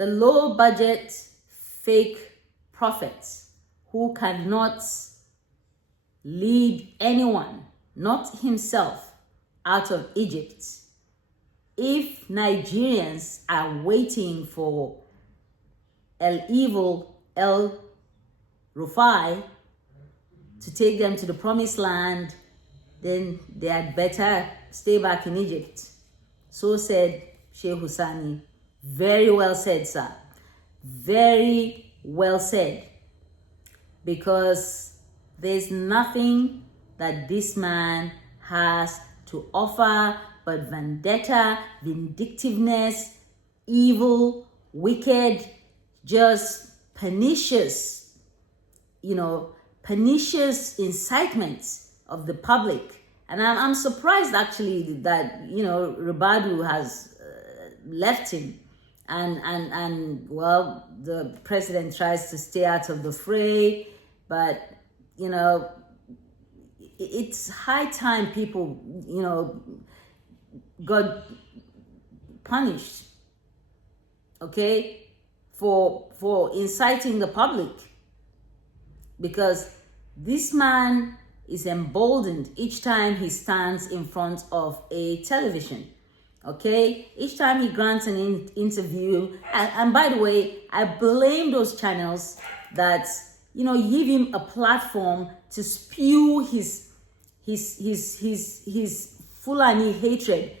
the low budget fake prophets who cannot lead anyone, not himself, out of Egypt. If Nigerians are waiting for Evil Rufai to take them to the promised land, then they had better stay back in Egypt. So said Sheikh Husani. Very well said, sir. Very well said. Because there's nothing that this man has to offer but vendetta, vindictiveness, evil, wicked, just pernicious, pernicious incitements of the public. And I'm surprised actually that, Ribadu has left him. And well, the president tries to stay out of the fray, but, it's high time people, got punished, okay, for inciting the public, because this man is emboldened each time he stands in front of a television, okay? Each time he grants an interview, and by the way, I blame those channels that, give him a platform to spew his Fulani hatred.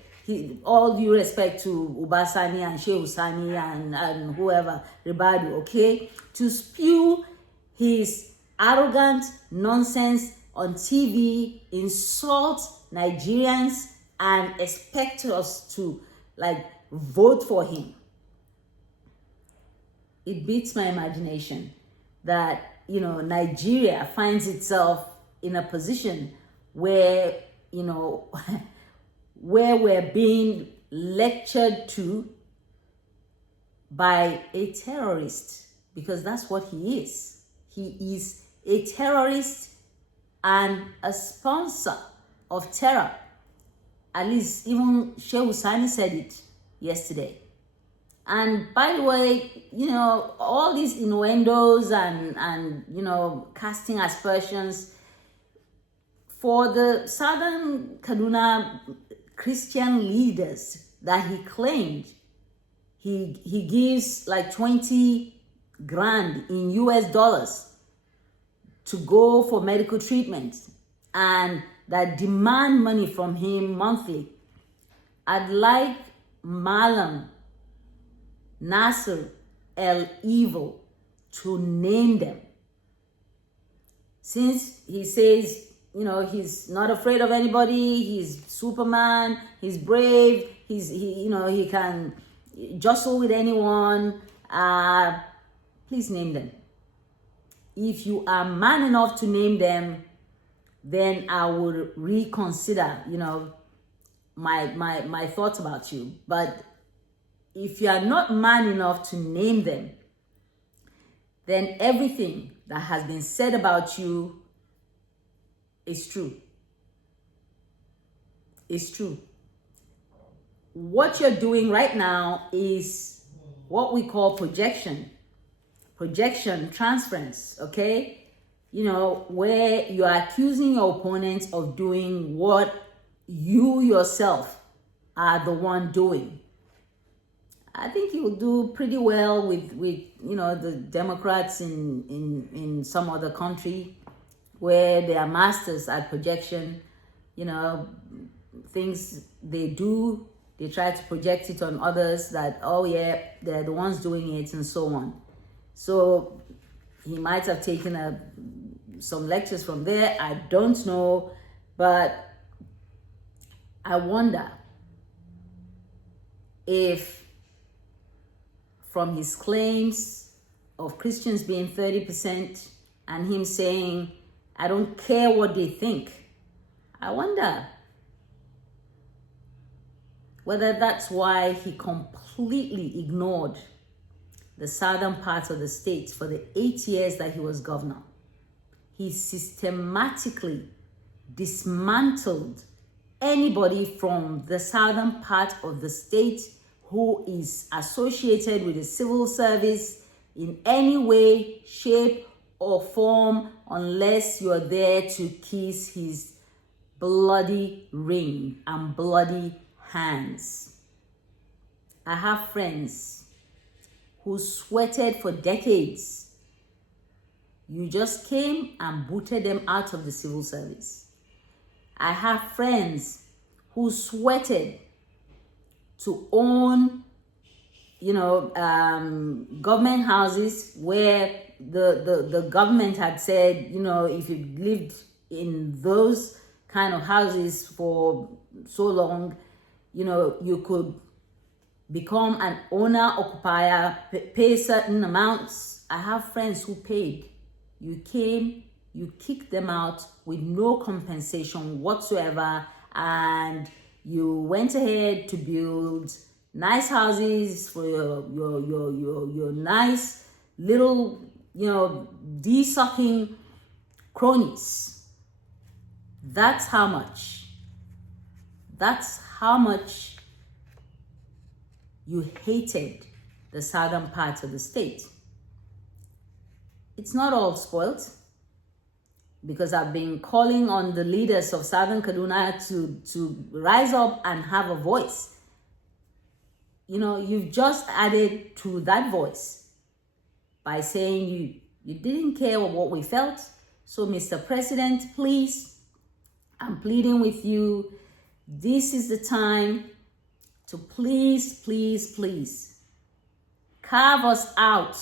All due respect to Ubasani and Sheikh Husani and whoever, Ribadu, okay? To spew his arrogant nonsense on TV, insult Nigerians, and expect us to, vote for him. It beats my imagination that, Nigeria finds itself in a position where, where we're being lectured to by a terrorist, because that's what he is. He is a terrorist and a sponsor of terror. At least even Sheikh Husani said it yesterday. And by the way, all these innuendos and casting aspersions for the Southern Kaduna Christian leaders that he claimed he gives 20 grand in US dollars to go for medical treatment, and that demand money from him monthly. I'd like Malam Nasir Evil to name them, since he says he's not afraid of anybody, he's Superman, he's brave, he can jostle with anyone. Please name them. If you are man enough to name them, then I would reconsider, my thoughts about you. But if you are not man enough to name them, then everything that has been said about you is true. It's true. What you're doing right now is what we call projection transference, okay? Where you are accusing your opponents of doing what you yourself are the one doing. I think you'll do pretty well with the Democrats in some other country where they are masters at projection. Things they do, they try to project it on others that, oh yeah, they're the ones doing it, and so on. So he might have taken some lectures from there, I don't know, but I wonder if from his claims of Christians being 30% and him saying, I don't care what they think, I wonder whether that's why he completely ignored the southern parts of the state for the 8 years that he was governor. He systematically dismantled anybody from the southern part of the state who is associated with the civil service in any way, shape, or form unless you're there to kiss his bloody ring and bloody hands. I have friends who sweated for decades. You just came and booted them out of the civil service. I have friends who sweated to own, government houses where the government had said, if you lived in those kind of houses for so long, you could become an owner, occupier, pay certain amounts. I have friends who paid. You came, you kicked them out with no compensation whatsoever, and you went ahead to build nice houses for your nice little, de-sucking cronies. That's how much you hated the southern part of the state. It's not all spoiled, because I've been calling on the leaders of Southern Kaduna to rise up and have a voice. You've just added to that voice by saying you didn't care what we felt. So, Mr. President, please, I'm pleading with you. This is the time to please carve us out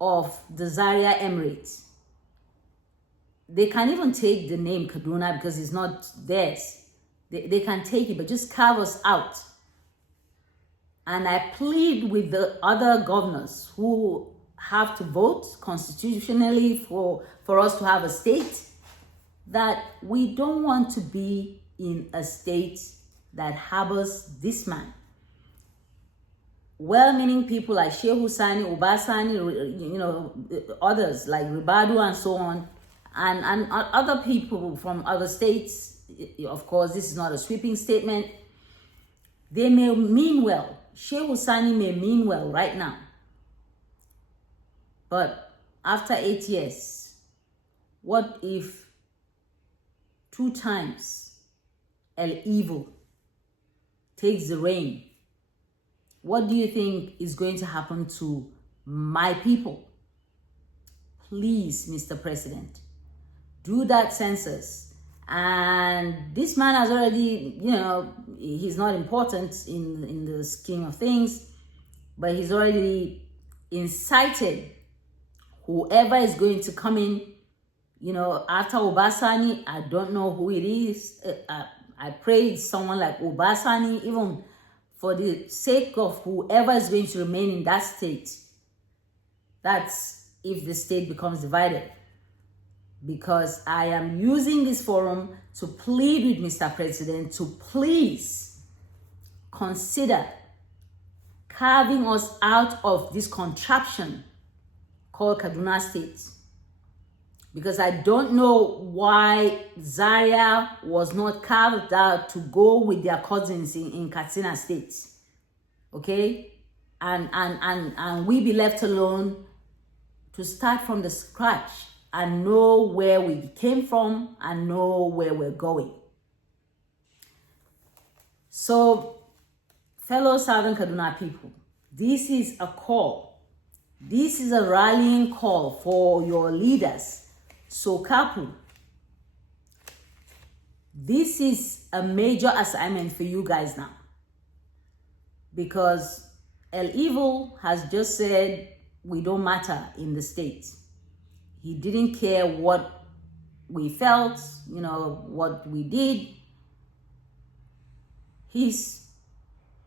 of the Zaria Emirate. They can even take the name Kaduna because it's not theirs. They can take it, but just carve us out. And I plead with the other governors who have to vote constitutionally for us to have a state, that we don't want to be in a state that harbors this man. Well-meaning people like Sheikh Hussaini, Obasani, others like Ribadu and so on, and other people from other states. Of course, this is not a sweeping statement. They may mean well. Sheikh Hussaini may mean well right now. But after 8 years, what if 2 times El Evil takes the reign? What do you think is going to happen to my people? Please, Mr. President, do that census. And this man has already, he's not important in the scheme of things, but he's already incited whoever is going to come in, after Obasani. I don't know who it is. I pray it's someone like Obasani, even for the sake of whoever is going to remain in that state. That's if the state becomes divided. Because I am using this forum to plead with Mr. President to please consider carving us out of this contraption called Kaduna State. Because I don't know why Zaria was not carved out to go with their cousins in Katsina State. Okay? And we be left alone to start from the scratch and know where we came from and know where we're going. So, fellow Southern Kaduna people, this is a call. This is a rallying call for your leaders. So, Kapu, this is a major assignment for you guys now. Because El Evil has just said we don't matter in the state. He didn't care what we felt, what we did. He's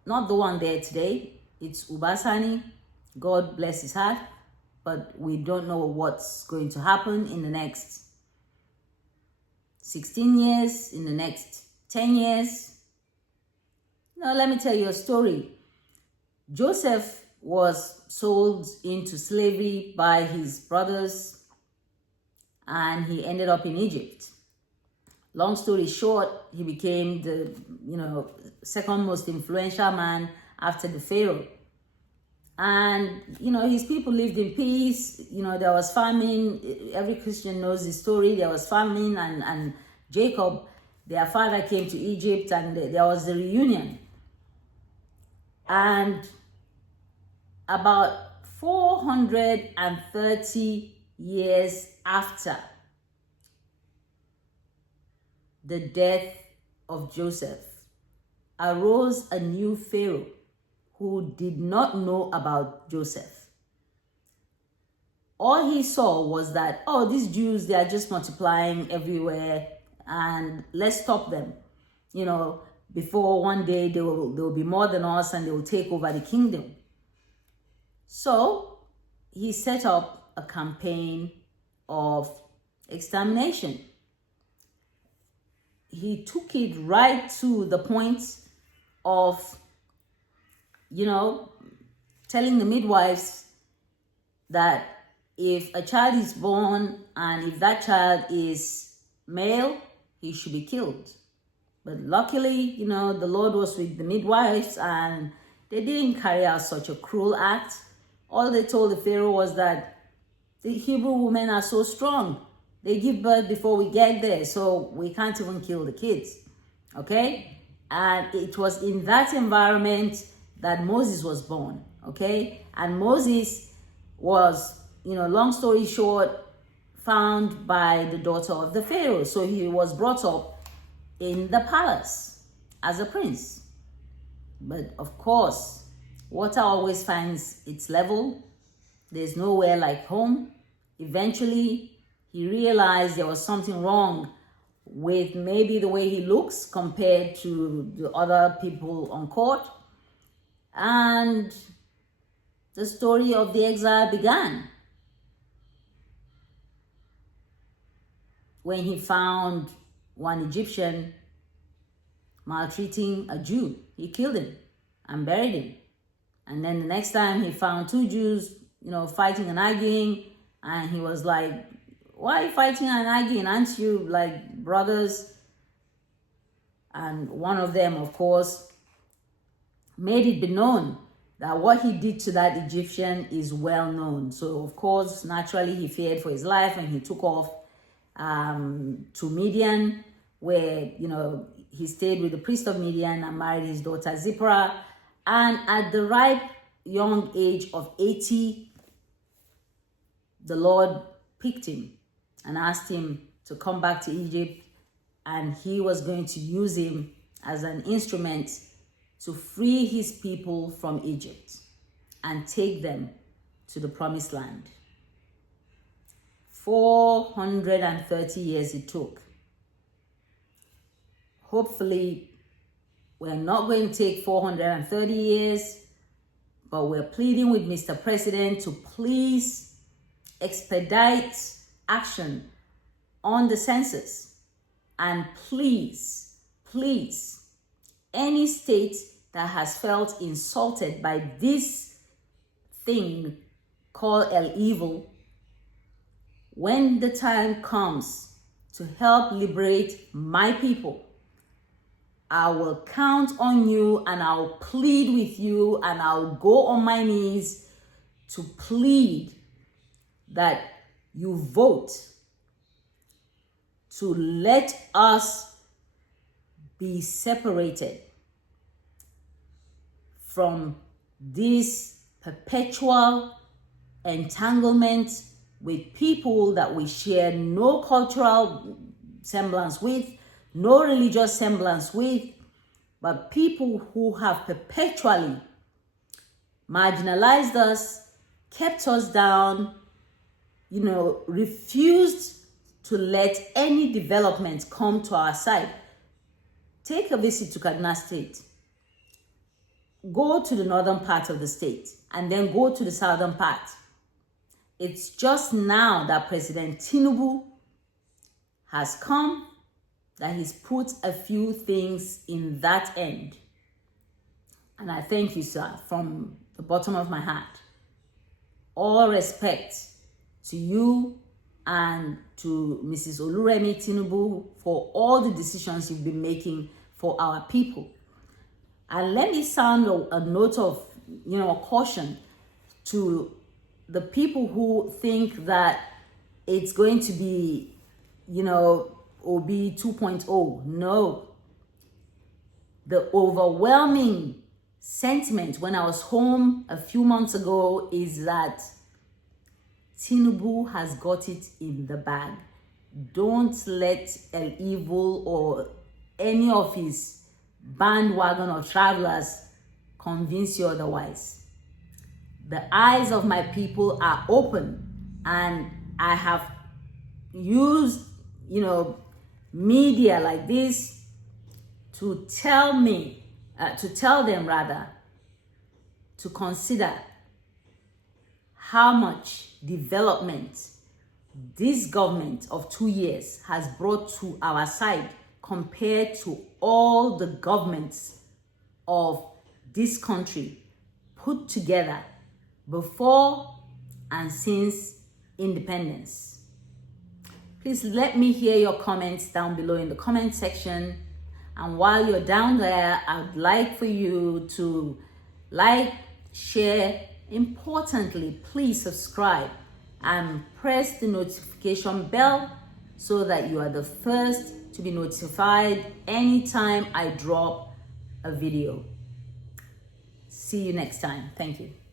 not the one there today. It's Obasani. God bless his heart. But we don't know what's going to happen in the next 16 years, in the next 10 years. Now, let me tell you a story. Joseph was sold into slavery by his brothers, and he ended up in Egypt. Long story short, he became the, second most influential man after the Pharaoh. And, his people lived in peace. There was famine. Every Christian knows the story. There was famine, and Jacob, their father, came to Egypt, and there was the reunion. And about 430 years after the death of Joseph, arose a new Pharaoh who did not know about Joseph. All he saw was that, these Jews, they are just multiplying everywhere, and let's stop them. Before one day they will be more than us, and they will take over the kingdom. So he set up a campaign of extermination. He took it right to the point of, telling the midwives that if a child is born and if that child is male, he should be killed. But luckily, the Lord was with the midwives, and they didn't carry out such a cruel act. All they told the Pharaoh was that the Hebrew women are so strong. They give birth before we get there, so we can't even kill the kids. Okay? And it was in that environment that Moses was born. Okay? And Moses was, long story short, found by the daughter of the Pharaoh. So he was brought up in the palace as a prince. But of course, water always finds its level. There's nowhere like home. Eventually, he realized there was something wrong with maybe the way he looks compared to the other people on court. And the story of the exile began when he found one Egyptian maltreating a Jew. He killed him and buried him. And then the next time he found two Jews, fighting and arguing, and he was like, why are you fighting and arguing? Aren't you like brothers? And one of them, of course, made it be known that what he did to that Egyptian is well known. So, of course, naturally, he feared for his life, and he took off to Midian, where, he stayed with the priest of Midian and married his daughter Zipporah. And at the ripe young age of 80, the Lord picked him and asked him to come back to Egypt, and he was going to use him as an instrument to free his people from Egypt and take them to the promised land. 430 years it took. Hopefully, we're not going to take 430 years, but we're pleading with Mr. President to please expedite action on the census. And please, any state that has felt insulted by this thing called El Evil, when the time comes to help liberate my people, I will count on you, and I'll plead with you, and I'll go on my knees to plead that you vote to let us be separated from this perpetual entanglement with people that we share no cultural semblance with, no religious semblance with, but people who have perpetually marginalized us, kept us down, refused to let any development come to our side. Take a visit to Kaduna State. Go to the northern part of the state and then go to the southern part. It's just now that President Tinubu has come that he's put a few things in that end. And I thank you, sir, from the bottom of my heart. All respect to you and to Mrs. Oluremi Tinubu for all the decisions you've been making for our people. And let me sound a note of, caution to the people who think that it's going to be, OB 2.0. No. The overwhelming sentiment when I was home a few months ago is that Tinubu has got it in the bag. Don't let El Evil or any of his bandwagon of travelers convince you otherwise. The eyes of my people are open, and I have used, media like this to tell them rather, to consider how much development this government of 2 years has brought to our side compared to all the governments of this country put together before and since independence. Please let me hear your comments down below in the comment section. And while you're down there, I'd like for you to like, share, importantly, please subscribe and press the notification bell so that you are the first to be notified anytime I drop a video. See you next time. Thank you.